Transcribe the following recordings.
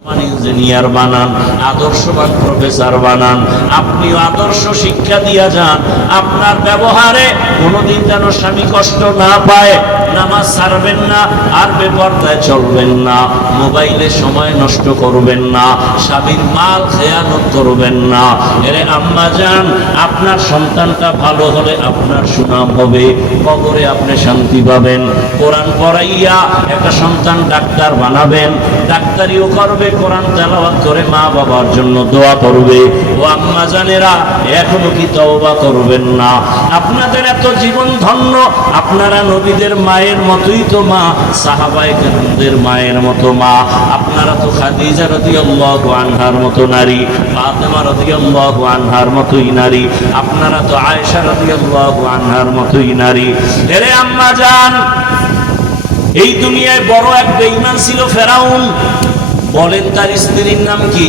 Engineer বানান, আদর্শবান professor বানান আদর্শ শিক্ষা দিয়া যান। আপনার ব্যবহারে কোনোদিন যেন স্বামী কষ্ট না পায়, নামাজ না, আর বেপর্দায় চলবেন না, মোবাইলে সময় নষ্ট করবেন না, স্বামীর মাল খেয়ানত করবেন না। এরে আম্মা যান আপনার সন্তানটা ভালো হলে আপনার সুনাম হবে, কবরে আপনি শান্তি পাবেন। কোরআন পড়াইয়া একটা সন্তান ডাক্তার বানাবেন, ডাক্তারিও করবে কোরআন তেলাওয়াত করে মা বাবার জন্য দোয়া করবে। ও আম্মা জানেরা, এখনও কি তওবা করবেন না? আপনাদের এত জীবন ধন্য, আপনারা নবীদের মায়ের মতোই তো মা, সাহাবায়ে কেরামদের মায়ের মতো মা। আপনারা তো খাদিজা রাদিয়াল্লাহু আনহার মতো নারী, ফাতেমা রাদিয়াল্লাহু আনহার মতোই নারী। আপনারা তো আয়েশা রাদিয়াল্লাহু আনহার মতোই নারী। এরে আম্মা জান, এই দুনিয়ায় বড় এক বেঈমান ছিল ফেরাউন। বলেন তার স্ত্রীর নাম কি?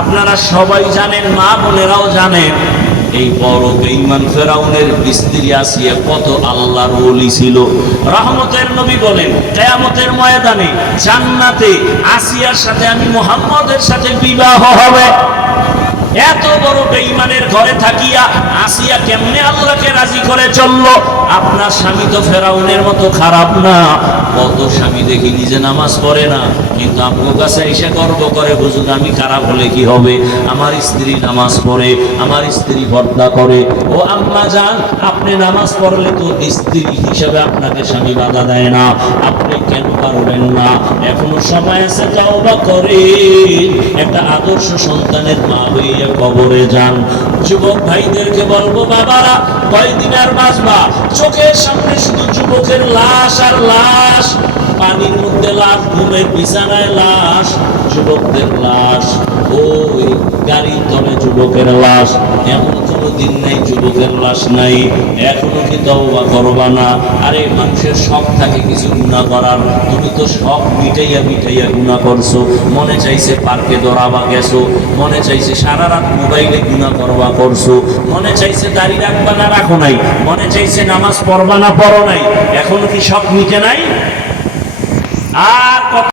আপনারা সবাই জানেন, মা বোনেরাও জানেন। এই বড় বেঈমান ফেরাউনের স্ত্রী আসিয়া কত আল্লাহর ওলি ছিল। রহমতের নবী বলেন, কেয়ামতের ময়দানে জান্নাতে আসিয়ার সাথে আমি মোহাম্মদের সাথে বিবাহ হবে। এত বড় বেঈমানের ঘরে থাকিয়া আসিয়া কেমনে আল্লাহকে রাজি করে চলল? আপনার স্বামী তো ফেরাউনের মতো খারাপ না। কত স্বামী দেখি নিজে নামাজ পড়ে না। কিন্তু আপনার কাছে এসে গর্ব করে বুঝুন আমি খারাপ হলে কি হবে? আমার স্ত্রী নামাজ পড়ে, আমার স্ত্রী পর্দা করে। ও আম্মা যান আপনি নামাজ পড়লে তো স্ত্রী হিসাবে আপনাকে স্বামী বাধা দেয় না। আপনি কেন পারবেন না? এখনও সময় আছে তাও বা করে একটা আদর্শ সন্তানের মা হইয়া কবরে যান। যুবক ভাইদেরকে বলব, বাবারা, কয়দিন আর বাঁচবা? চোখের সামনে শুধু যুবকের লাশ আর লাশ। পানির মধ্যে লাশ, ঘুমের বিছানায় লাশ, যুবকদের লাশ, ওই গাড়ির তলে যুবকের লাশ। এমন কোনো দিন নাই, যুবকের লাশ নাই। এখনও কি তওবা করবা না? আরে মানুষের শখ থাকে কিছু গুণা করার। তুমি তো শখ মিটাইয়া মিটাইয়া গুণা করছ। মনে চাইছে পার্কে দৌড়াবা গেছো। মনে চাইছে সারা রাত মোবাইলে গুণা করবা করছ। মনে চাইছে দাড়ি রাখবা না রাখো নাই। মনে চাইছে নামাজ পড়বা না পড়ো নাই। এখনও কি শখ মিটে নাই? আর